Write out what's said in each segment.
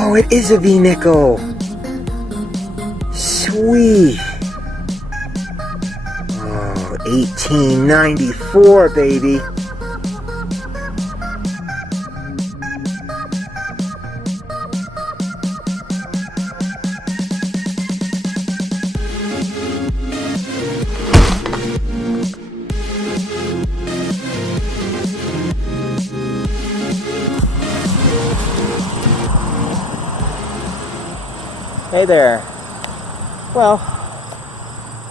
Oh, it is a V-nickel. Sweet. Oh, 1894, baby. Hey there. Well,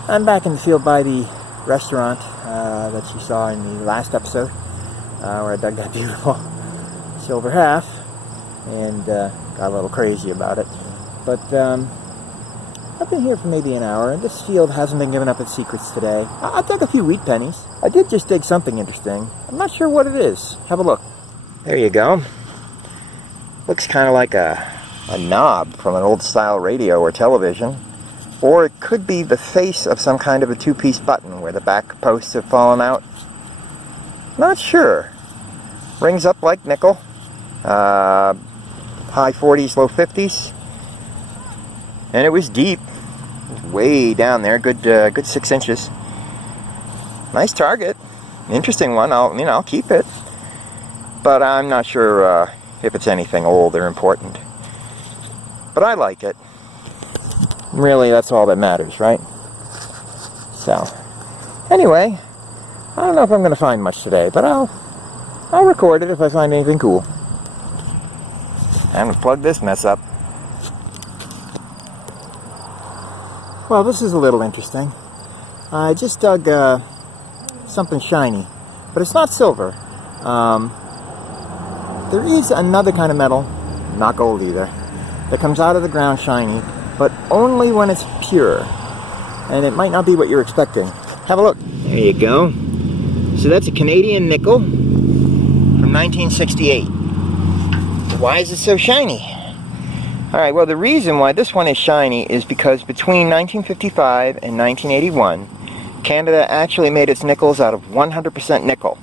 I'm back in the field by the restaurant that you saw in the last episode, where I dug that beautiful silver half and got a little crazy about it. But I've been here for maybe an hour, and this field hasn't been giving up its secrets today. I dug a few wheat pennies. I did just dig something interesting. I'm not sure what it is. Have a look. There you go. Looks kind of like a knob from an old style radio or television, or it could be the face of some kind of a two-piece button where the back posts have fallen out. Not sure. Rings up like nickel. High 40s, low 50s, and it was deep. It was way down there, good 6 inches. Nice target, interesting one. I'll keep it, but I'm not sure if it's anything old or important. But I like it. Really, that's all that matters, right? So, anyway, I don't know if I'm going to find much today, but I'll record it if I find anything cool. I'm going to plug this mess up. Well, this is a little interesting. I just dug something shiny, but it's not silver. There is another kind of metal, not gold either, that comes out of the ground shiny, but only when it's pure. And it might not be what you're expecting. Have a look. There you go. So that's a Canadian nickel from 1968. Why is it so shiny? Alright, well, the reason why this one is shiny is because between 1955 and 1981, Canada actually made its nickels out of 100% nickel,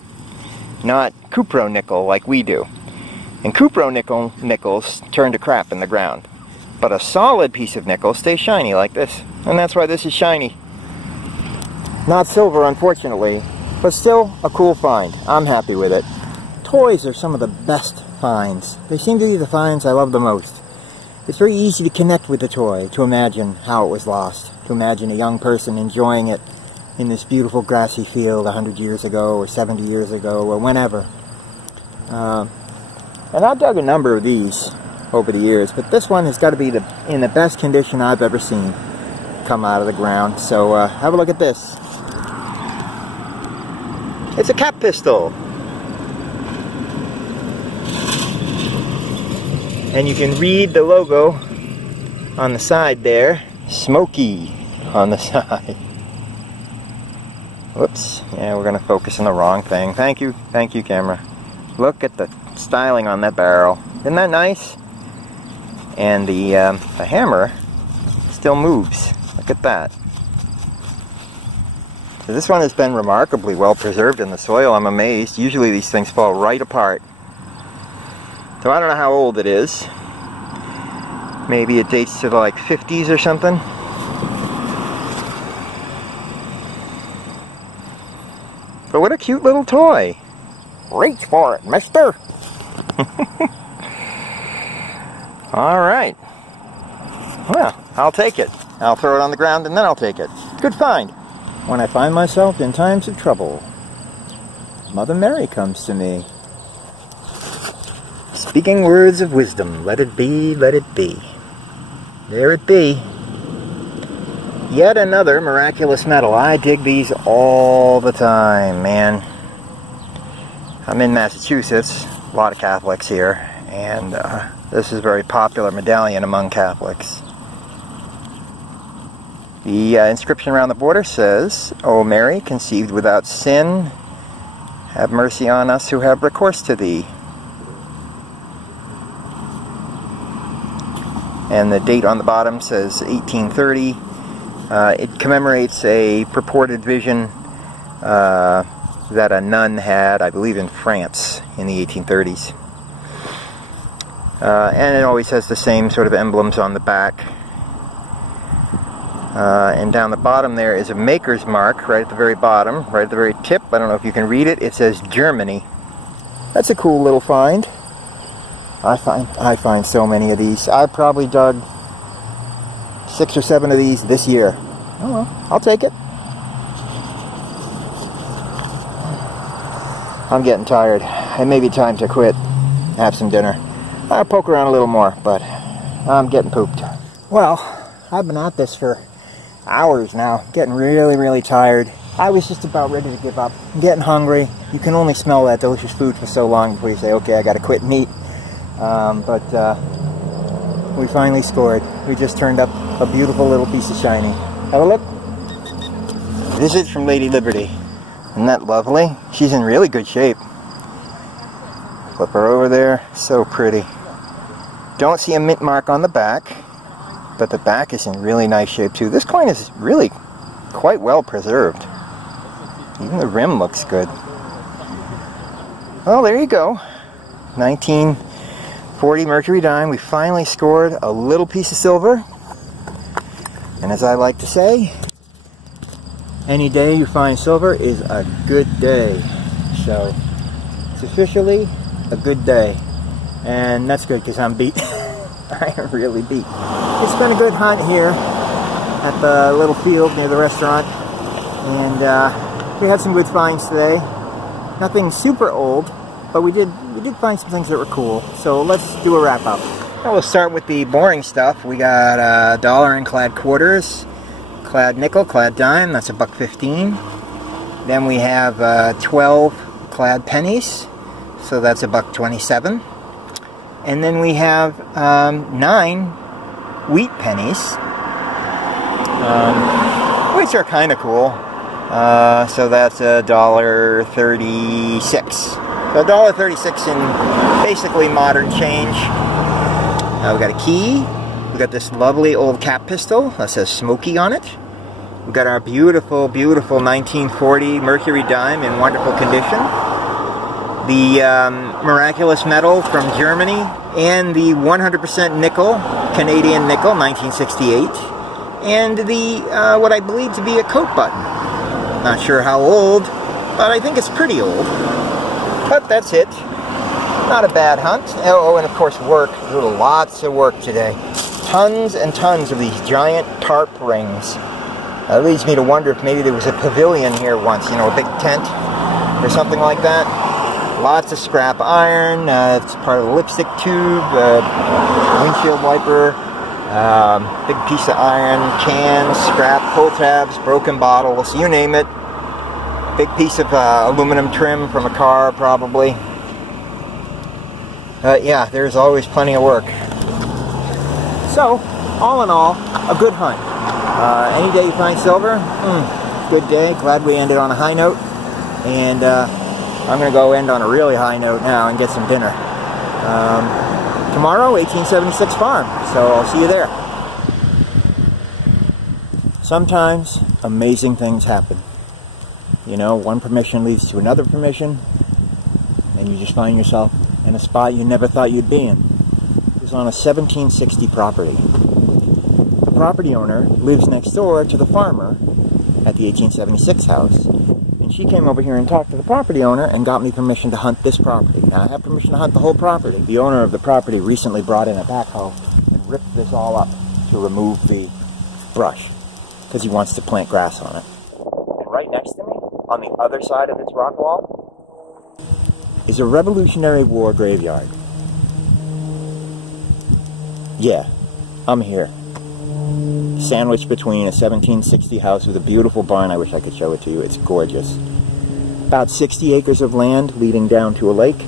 not cupro nickel like we do. And cupro nickels turn to crap in the ground. But a solid piece of nickel stays shiny like this. And that's why this is shiny. Not silver, unfortunately, but still a cool find. I'm happy with it. Toys are some of the best finds. They seem to be the finds I love the most. It's very easy to connect with the toy, to imagine how it was lost, to imagine a young person enjoying it in this beautiful grassy field 100 years ago, or 70 years ago, or whenever. And I've dug a number of these over the years, but this one has got to be in the best condition I've ever seen come out of the ground. So have a look at this. It's a cap pistol. And you can read the logo on the side there, Smoky on the side. Whoops, yeah, we're going to focus on the wrong thing. Thank you, camera. Look at the styling on that barrel. Isn't that nice? And the hammer still moves. Look at that. So this one has been remarkably well preserved in the soil. I'm amazed. Usually these things fall right apart. So I don't know how old it is. Maybe it dates to the like 50s or something. But what a cute little toy. Reach for it, mister. Alright. Well, I'll take it. I'll throw it on the ground and then I'll take it. Good find. When I find myself in times of trouble, Mother Mary comes to me. Speaking words of wisdom, let it be, let it be. There it be. Yet another miraculous medal. I dig these all the time, man. I'm in Massachusetts, a lot of Catholics here, and this is a very popular medallion among Catholics. The inscription around the border says, "O Mary, conceived without sin, have mercy on us who have recourse to thee." And the date on the bottom says 1830. It commemorates a purported vision that a nun had, I believe, in France in the 1830s. And it always has the same sort of emblems on the back. And down the bottom there is a maker's mark right at the very bottom, right at the very tip. I don't know if you can read it. It says Germany. That's a cool little find. I find so many of these. I probably dug 6 or 7 of these this year. Oh well, I'll take it. I'm getting tired. It may be time to quit, have some dinner. I'll poke around a little more, but I'm getting pooped. Well, I've been at this for hours now, getting really, really tired. I was just about ready to give up. I'm getting hungry. You can only smell that delicious food for so long before you say, okay, I gotta quit and eat. But we finally scored. We just turned up a beautiful little piece of shiny. Have a look. Visit from Lady Liberty. Isn't that lovely? She's in really good shape. Flip her over there. So pretty. Don't see a mint mark on the back, but the back is in really nice shape too. This coin is really quite well preserved. Even the rim looks good. Well, there you go. 1940 Mercury Dime. We finally scored a little piece of silver. And as I like to say, any day you find silver is a good day. So, it's officially a good day. And that's good because I'm beat. I am really beat. It's been a good hunt here at the little field near the restaurant. And we had some good finds today. Nothing super old, but we did find some things that were cool. So let's do a wrap up. Well, we'll start with the boring stuff. We got dollar and clad quarters, clad nickel, clad dime, that's $1.15. Then we have 12 clad pennies, so that's $1.27. And then we have 9 wheat pennies, which are kind of cool. So that's $1.36. So $1.36 in basically modern change. We got a key. We got this lovely old cap pistol that says Smoky on it. We got our beautiful, beautiful 1940 Mercury Dime in wonderful condition. The Miraculous medal from Germany, and the 100% nickel, Canadian nickel, 1968, and the what I believe to be a coat button. Not sure how old, but I think it's pretty old. But that's it. Not a bad hunt. Oh, and of course work. Lots of work today. Tons and tons of these giant tarp rings. That leads me to wonder if maybe there was a pavilion here once, you know, a big tent or something like that. Lots of scrap iron. It's part of the lipstick tube, windshield wiper, big piece of iron, cans, scrap, pull tabs, broken bottles, you name it. Big piece of aluminum trim from a car, probably. Yeah, there's always plenty of work. So, all in all, a good hunt. Any day you find silver, good day. Glad we ended on a high note. And I'm going to go end on a really high note now and get some dinner. Tomorrow, 1876 Farm. So I'll see you there. Sometimes amazing things happen. You know, one permission leads to another permission, and you just find yourself in a spot you never thought you'd be in. It was on a 1760 property. The property owner lives next door to the farmer at the 1876 house. And she came over here and talked to the property owner and got me permission to hunt this property. Now I have permission to hunt the whole property. The owner of the property recently brought in a backhoe and ripped this all up to remove the brush because he wants to plant grass on it. And right next to me, on the other side of this rock wall, is a Revolutionary War graveyard. Yeah, I'm here. sandwiched between a 1760 house with a beautiful barn. I wish I could show it to you. It's gorgeous. About 60 acres of land leading down to a lake.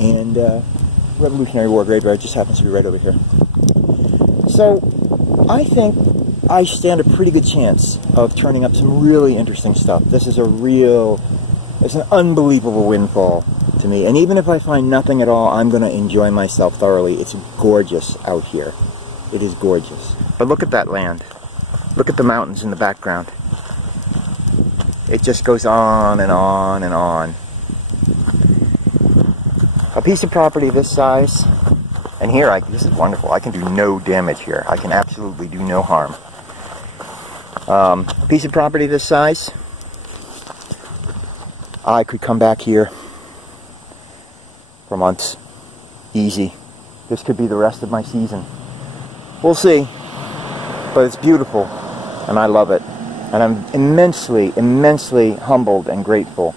And Revolutionary War graveyard just happens to be right over here. So I think I stand a pretty good chance of turning up some really interesting stuff. This is it's an unbelievable windfall to me. And even if I find nothing at all, I'm going to enjoy myself thoroughly. It's gorgeous out here. It is gorgeous. But look at that land. Look at the mountains in the background. It just goes on and on and on. A piece of property this size, and here, this is wonderful. I can do no damage here. I can absolutely do no harm. A piece of property this size, I could come back here for months. Easy. This could be the rest of my season. We'll see. But it's beautiful, and I love it. And I'm immensely, immensely humbled and grateful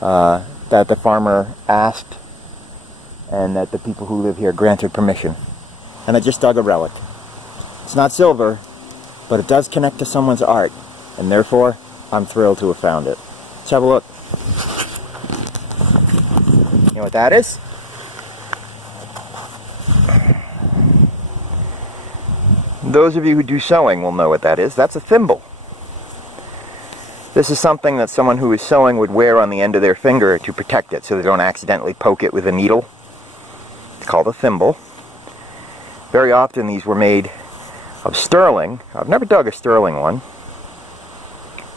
that the farmer asked and that the people who live here granted permission. And I just dug a relic. It's not silver, but it does connect to someone's art, and therefore I'm thrilled to have found it. Let's have a look. You know what that is? Those of you who do sewing will know what that is. That's a thimble. This is something that someone who is sewing would wear on the end of their finger to protect it so they don't accidentally poke it with a needle. It's called a thimble. Very often these were made of sterling. I've never dug a sterling one.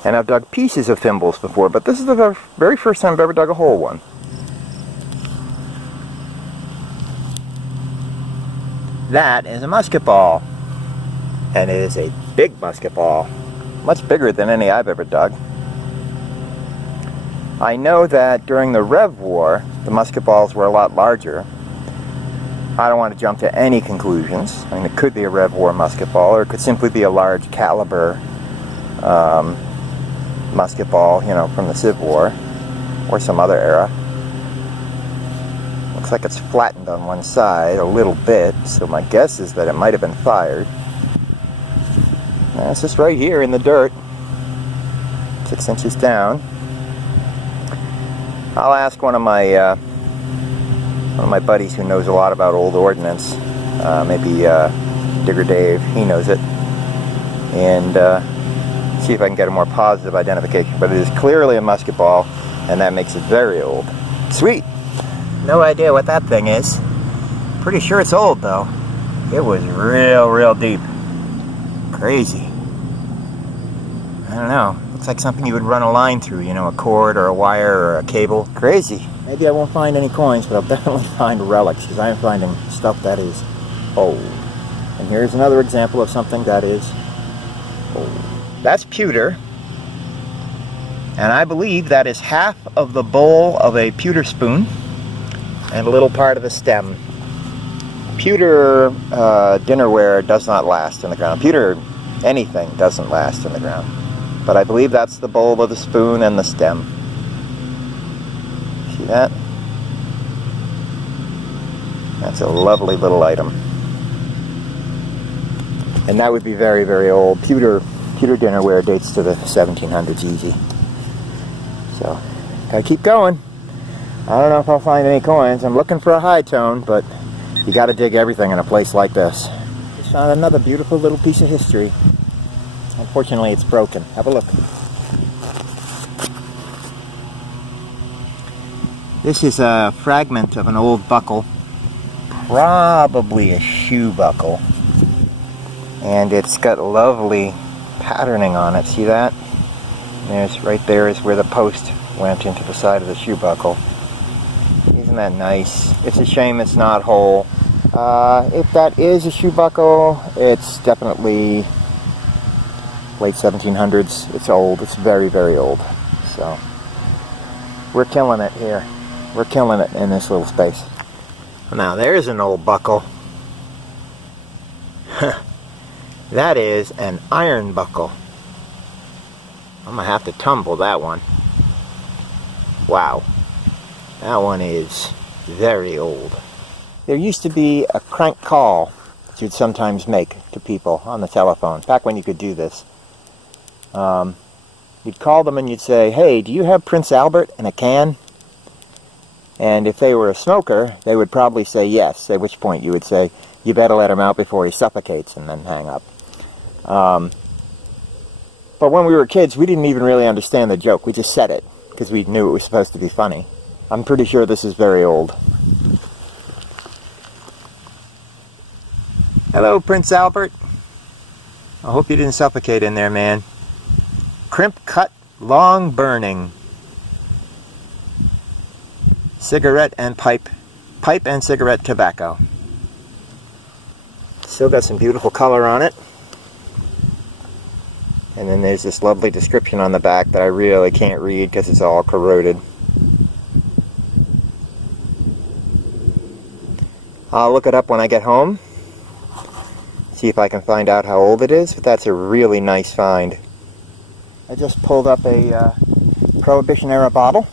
And I've dug pieces of thimbles before, but this is the very first time I've ever dug a whole one. That is a musket ball. And it is a big musket ball. Much bigger than any I've ever dug. I know that during the Rev War, the musket balls were a lot larger. I don't want to jump to any conclusions. I mean, it could be a Rev War musket ball, or it could simply be a large caliber musket ball, you know, from the Civ War, or some other era. Looks like it's flattened on one side a little bit, so my guess is that it might have been fired. It's just right here in the dirt, 6 inches down. I'll ask one of my buddies who knows a lot about old ordnance, maybe Digger Dave, he knows it, and see if I can get a more positive identification. But it is clearly a musket ball, and that makes it very old. Sweet! No idea what that thing is. Pretty sure it's old though. It was real deep. Crazy. I don't know. Looks like something you would run a line through, you know, a cord or a wire or a cable. Crazy. Maybe I won't find any coins, but I'll definitely find relics, because I am finding stuff that is old. And here's another example of something that is old. That's pewter. And I believe that is half of the bowl of a pewter spoon and a little part of the stem. Pewter dinnerware does not last in the ground. Pewter anything doesn't last in the ground. But I believe that's the bowl of the spoon and the stem. See that? That's a lovely little item. And that would be very old. Pewter dinnerware dates to the 1700s easy. So, gotta keep going. I don't know if I'll find any coins. I'm looking for a high tone, but you gotta dig everything in a place like this. Just found another beautiful little piece of history. Unfortunately, it's broken. Have a look. This is a fragment of an old buckle. Probably a shoe buckle. And it's got lovely patterning on it. See that? Right there is where the post went into the side of the shoe buckle. Isn't that nice? It's a shame it's not whole. If that is a shoe buckle, it's definitely late 1700s. It's old. It's very old. So we're killing it here. We're killing it in this little space. Now there's an old buckle. That is an iron buckle. I'm gonna have to tumble that one. Wow. That one is very old. There used to be a crank call you'd sometimes make to people on the telephone, back when you could do this. You'd call them and you'd say, "Hey, do you have Prince Albert in a can?" And if they were a smoker, they would probably say yes, at which point you would say, "You better let him out before he suffocates," and then hang up. But when we were kids, we didn't even really understand the joke. We just said it, because we knew it was supposed to be funny. I'm pretty sure this is very old. Hello, Prince Albert. I hope you didn't suffocate in there, man. Crimp cut, long burning. Cigarette and pipe. Pipe and cigarette tobacco. Still got some beautiful color on it. And then there's this lovely description on the back that I really can't read because it's all corroded. I'll look it up when I get home. See if I can find out how old it is, but that's a really nice find. I just pulled up a Prohibition era bottle.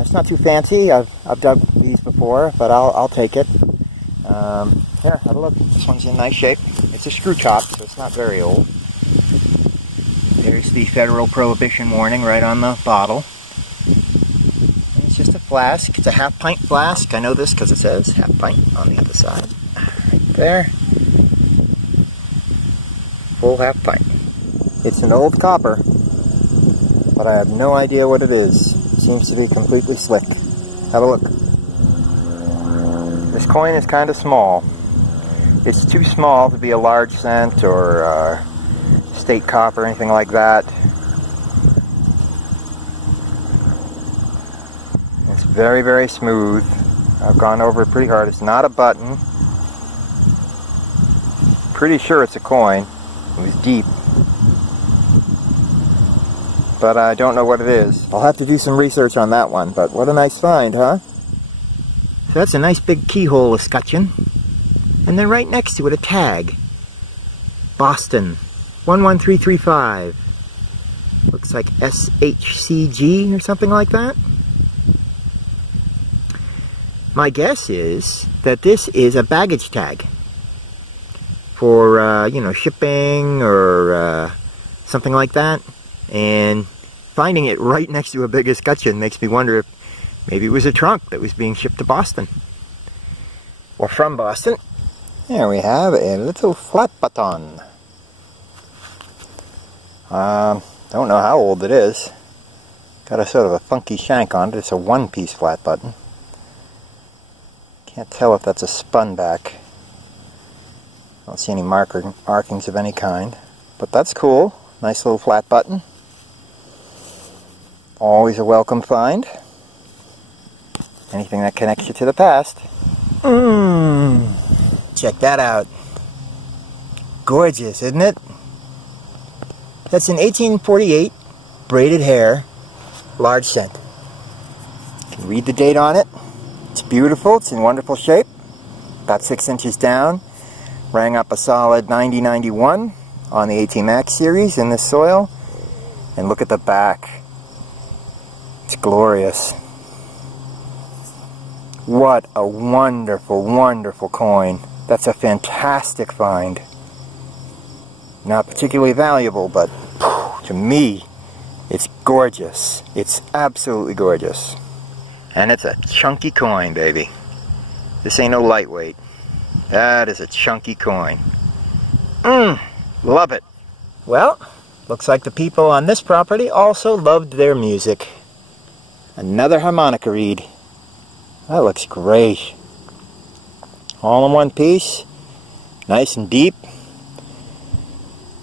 It's not too fancy. I've dug these before, but I'll take it. Here, have a look. This one's in nice shape. It's a screw top, so it's not very old. There's the federal prohibition warning right on the bottle. And it's just a flask. It's a half-pint flask. I know this because it says half-pint on the other side. Right there. Full half-pint. It's an old copper, but I have no idea what it is. It seems to be completely slick. Have a look. This coin is kind of small. It's too small to be a large cent or state copper or anything like that. It's very, very smooth. I've gone over it pretty hard. It's not a button. Pretty sure it's a coin. It was deep. But I don't know what it is. I'll have to do some research on that one, but what a nice find, huh? So that's a nice big keyhole escutcheon. And then right next to it, a tag. Boston, 11335. Looks like SHCG or something like that. My guess is that this is a baggage tag for, you know, shipping or something like that. And finding it right next to a big escutcheon makes me wonder if maybe it was a trunk that was being shipped to Boston. Or from Boston. There we have a little flat button. Don't know how old it is. Got a sort of a funky shank on it. It's a one-piece flat button. Can't tell if that's a spun back. Don't see any markings of any kind. But that's cool. Nice little flat button. Always a welcome find. Anything that connects you to the past. Check that out. Gorgeous, isn't it? That's an 1848 braided hair, large cent. You can read the date on it. It's beautiful. It's in wonderful shape. About 6 inches down. Rang up a solid 9091 on the AT Max series in this soil. And look at the back. It's glorious. What a wonderful, wonderful coin. That's a fantastic find. Not particularly valuable, but to me, it's gorgeous. It's absolutely gorgeous. And it's a chunky coin, baby. This ain't no lightweight. That is a chunky coin. Love it. Well, looks like the people on this property also loved their music. Another harmonica reed. That looks great. All in one piece. Nice and deep.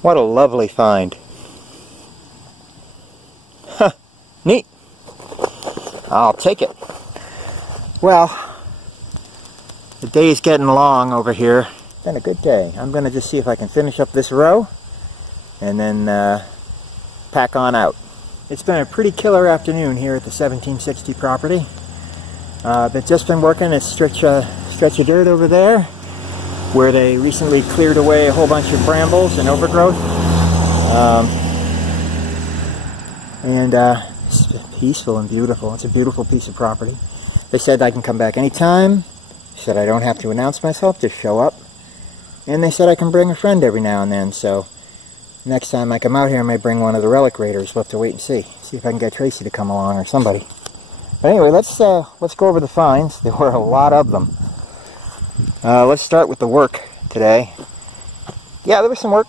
What a lovely find. Huh. Neat. I'll take it. Well, the day's getting long over here. It's been a good day. I'm going to just see if I can finish up this row and then pack on out. It's been a pretty killer afternoon here at the 1760 property. They've just been working a stretch of dirt over there where they recently cleared away a whole bunch of brambles and overgrowth. It's peaceful and beautiful. It's a beautiful piece of property. They said I can come back anytime. They said I don't have to announce myself, just show up. And they said I can bring a friend every now and then, so next time I come out here I may bring one of the relic raiders. We'll have to wait and see. See if I can get Tracy to come along or somebody. But anyway, let's go over the finds. There were a lot of them. Let's start with the work today. Yeah, there was some work.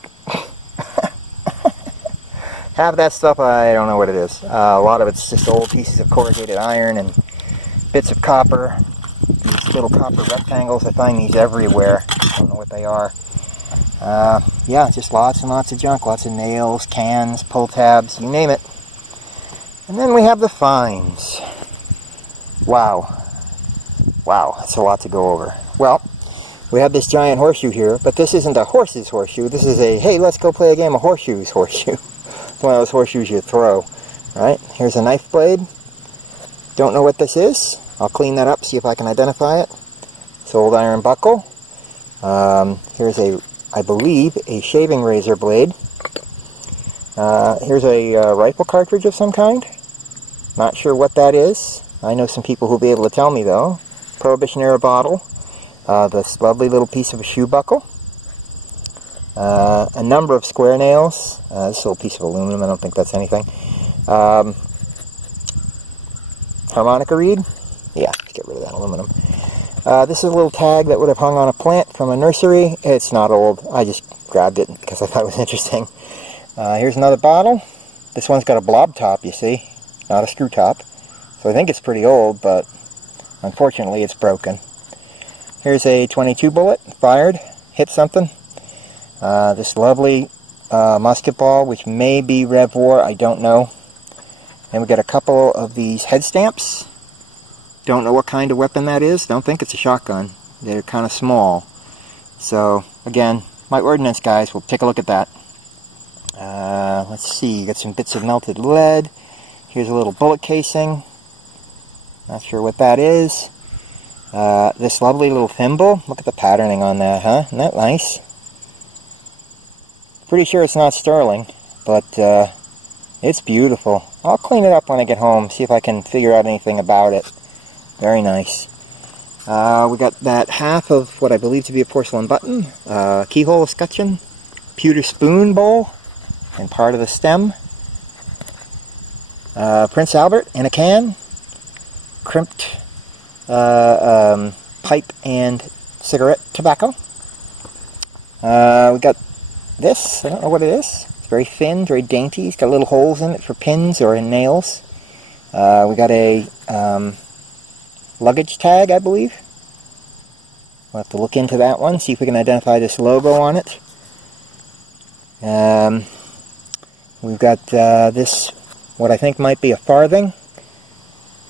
Half of that stuff, I don't know what it is. A lot of it's just old pieces of corrugated iron and bits of copper. These little copper rectangles, I find these everywhere. I don't know what they are. Yeah, just lots and lots of junk. Lots of nails, cans, pull tabs, you name it. And then we have the finds. Wow. Wow, that's a lot to go over. Well, we have this giant horseshoe here, but this isn't a horse's horseshoe. This is a, hey, let's go play a game of horseshoes horseshoe. It's one of those horseshoes you throw. Alright, here's a knife blade. Don't know what this is. I'll clean that up, see if I can identify it. It's an old iron buckle. Here's a, I believe, a shaving razor blade. Here's a rifle cartridge of some kind. Not sure what that is. I know some people who'll be able to tell me though. Prohibition-era bottle. This lovely little piece of a shoe buckle. A number of square nails. This little piece of aluminum, I don't think that's anything. Harmonica reed. Yeah, let's get rid of that aluminum. This is a little tag that would have hung on a plant from a nursery. It's not old. I just grabbed it because I thought it was interesting. Here's another bottle. This one's got a blob top, you see. Not a screw top. So I think it's pretty old, but unfortunately it's broken. Here's a 22 bullet, fired, hit something. This lovely musket ball, which may be Rev War, I don't know. And we got a couple of these Headstamps. Don't know what kind of weapon that is. Don't think it's a shotgun. They're kind of small. So, again, my ordnance guys will take a look at that. Let's see, got some bits of melted lead. Here's a little bullet casing. Not sure what that is. This lovely little thimble. Look at the patterning on that, huh? Isn't that nice? Pretty sure it's not sterling, but it's beautiful. I'll clean it up when I get home, see if I can figure out anything about it. Very nice. We got that half of what I believe to be a porcelain button, keyhole escutcheon, pewter spoon bowl, and part of the stem. Prince Albert in a can, crimped pipe and cigarette tobacco. We got this, I don't know what it is. It's very thin, very dainty. It's got little holes in it for pins or in nails. We got a luggage tag, I believe. We'll have to look into that one, see if we can identify this logo on it. We've got this, what I think might be a farthing.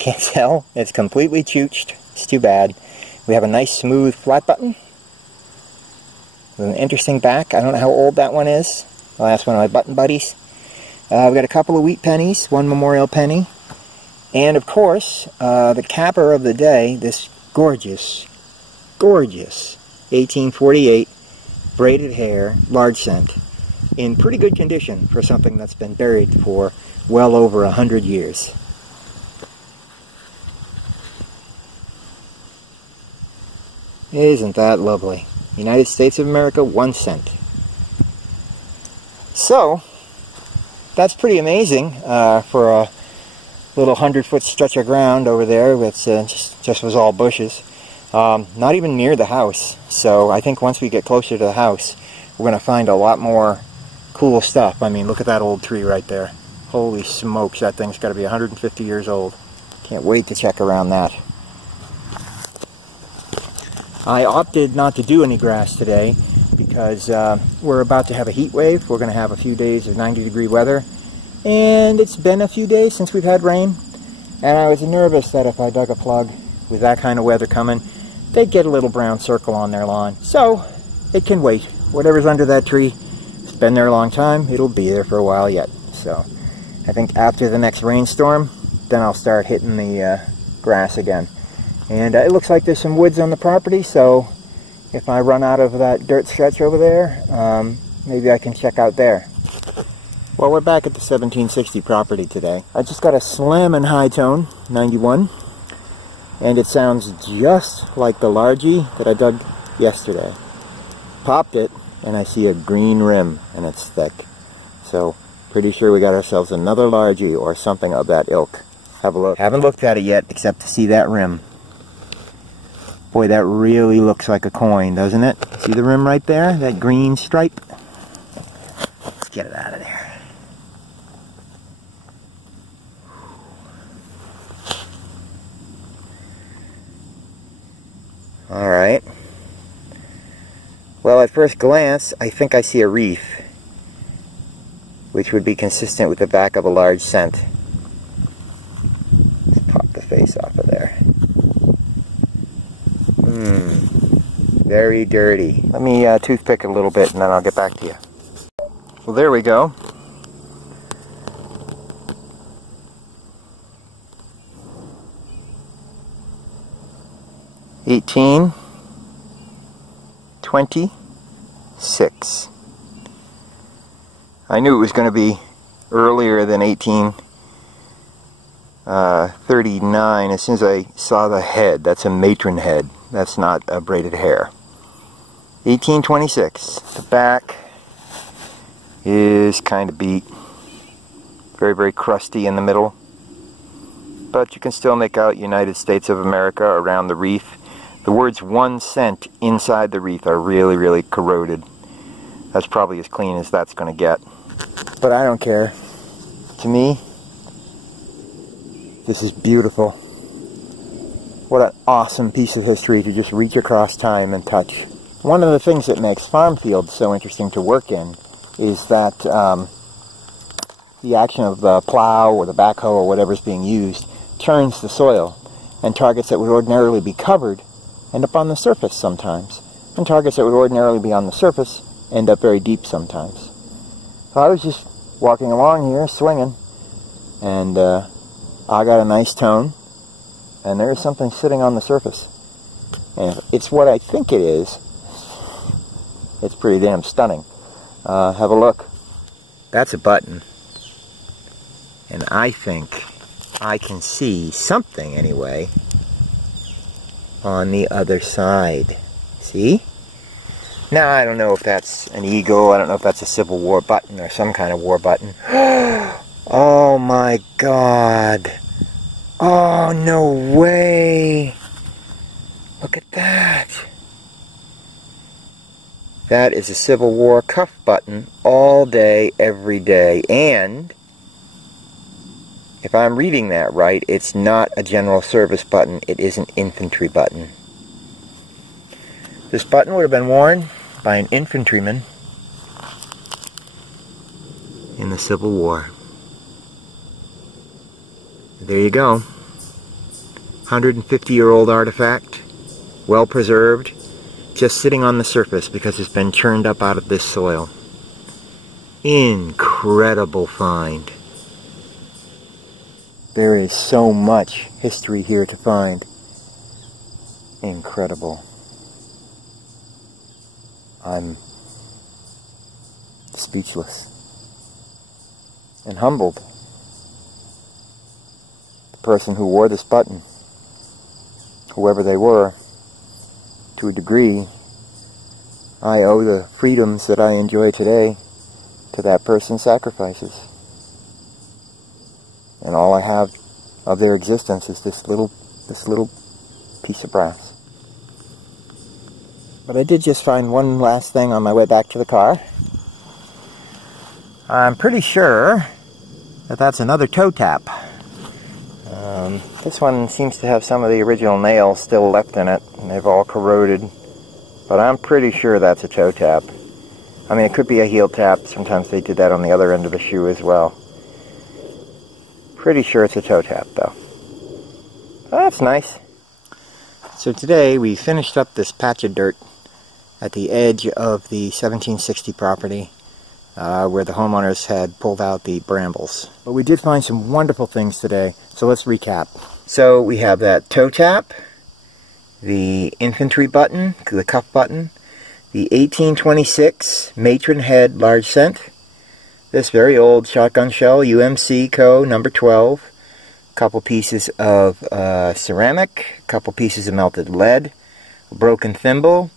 Can't tell. It's completely chooched. It's too bad. We have a nice smooth flat button with an interesting back. I don't know how old that one is. I'll ask one of my button buddies. We've got a couple of wheat pennies, one memorial penny, and of course, the capper of the day, this gorgeous, gorgeous 1848 braided hair, large cent, in pretty good condition for something that's been buried for well over 100 years. Isn't that lovely? United States of America, 1 cent. So, that's pretty amazing for a little 100-foot stretch of ground over there that just was all bushes. Not even near the house. So I think once we get closer to the house, we're going to find a lot more cool stuff. I mean, look at that old tree right there. Holy smokes, that thing's got to be 150 years old. Can't wait to check around that. I opted not to do any grass today because we're about to have a heat wave. We're going to have a few days of 90-degree weather. And it's been a few days since we've had rain. And I was nervous that if I dug a plug with that kind of weather coming, they'd get a little brown circle on their lawn. So, it can wait. Whatever's under that tree, it's been there a long time. It'll be there for a while yet. So, I think after the next rainstorm, then I'll start hitting the grass again. And it looks like there's some woods on the property, so if I run out of that dirt stretch over there, maybe I can check out there. Well, we're back at the 1760 property today. I just got a slammin' high tone, 91, and it sounds just like the largie that I dug yesterday. popped it, and I see a green rim, and it's thick. So, pretty sure we got ourselves another largie or something of that ilk. Have a look. Haven't looked at it yet, except to see that rim. Boy, that really looks like a coin, doesn't it? See the rim right there? That green stripe? Let's get it out of there. Alright. Well, at first glance, I think I see a reef, which would be consistent with the back of a large cent. Let's pop the face off of there. Very dirty. Let me toothpick it a little bit and then I'll get back to you. Well, there we go. $18.26. I knew it was going to be earlier than 1839 as soon as I saw the head. That's a matron head. That's not a braided hair. 1826. The back is kind of beat. Very, very crusty in the middle. But you can still make out United States of America around the wreath. The words 1 cent inside the wreath are really, really corroded. That's probably as clean as that's going to get. But I don't care. To me, this is beautiful. What an awesome piece of history to just reach across time and touch. One of the things that makes farm fields so interesting to work in is that the action of the plow or the backhoe or whatever's being used turns the soil, and targets that would ordinarily be covered end up on the surface sometimes, and targets that would ordinarily be on the surface end up very deep sometimes. So I was just walking along here, swinging, and I got a nice tone, and there's something sitting on the surface. And if it's what I think it is, it's pretty damn stunning. Have a look. That's a button. And I think I can see something, anyway, on the other side. See? Now, I don't know if that's an eagle, I don't know if that's a Civil War button or some kind of war button. Oh my God. Oh, no way. Look at that. That is a Civil War cuff button all day, every day. And if I'm reading that right, it's not a general service button, it is an infantry button. This button would have been worn by an infantryman in the Civil War. There you go. 150-year-old artifact, well preserved, just sitting on the surface because it's been churned up out of this soil. Incredible find. There is so much history here to find. Incredible. I'm speechless and humbled. The person who wore this button, whoever they were, to a degree, I owe the freedoms that I enjoy today to that person's sacrifices. And all I have of their existence is this little piece of brass. But I did just find one last thing on my way back to the car. I'm pretty sure that that's another toe tap. This one seems to have some of the original nails still left in it, and they've all corroded. But I'm pretty sure that's a toe tap. I mean, it could be a heel tap. Sometimes they did that on the other end of the shoe as well. Pretty sure it's a toe tap, though. Oh, that's nice. So today we finished up this patch of dirt at the edge of the 1760 property where the homeowners had pulled out the brambles. But we did find some wonderful things today, so let's recap. So we have that toe tap, the infantry button, the cuff button, the 1826 matron head large cent, this very old shotgun shell, UMC Co. number 12, a couple pieces of ceramic, a couple pieces of melted lead, a broken thimble,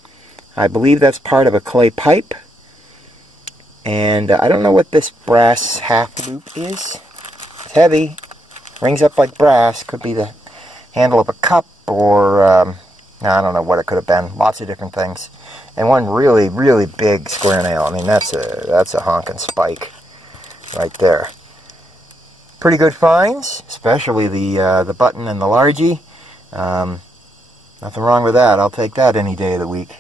I believe that's part of a clay pipe. And I don't know what this brass half loop is. It's heavy. Rings up like brass. Could be the handle of a cup or I don't know what it could have been. Lots of different things. And one really, really big square nail. I mean, that's a honking spike right there. Pretty good finds, especially the button and the largie. Nothing wrong with that. I'll take that any day of the week.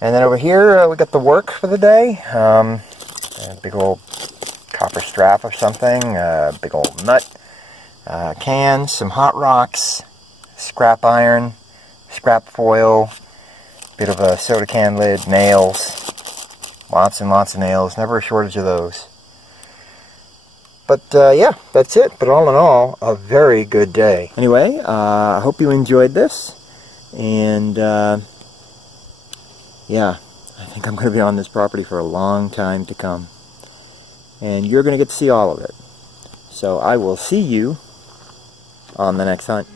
And then over here, we got the work for the day. A big old copper strap or something, a big old nut, cans, some hot rocks, scrap iron, scrap foil, bit of a soda can lid, nails, lots and lots of nails, never a shortage of those. But yeah, that's it. But all in all, a very good day. Anyway, I hope you enjoyed this. And yeah, I think I'm going to be on this property for a long time to come. And you're going to get to see all of it. So I will see you on the next hunt.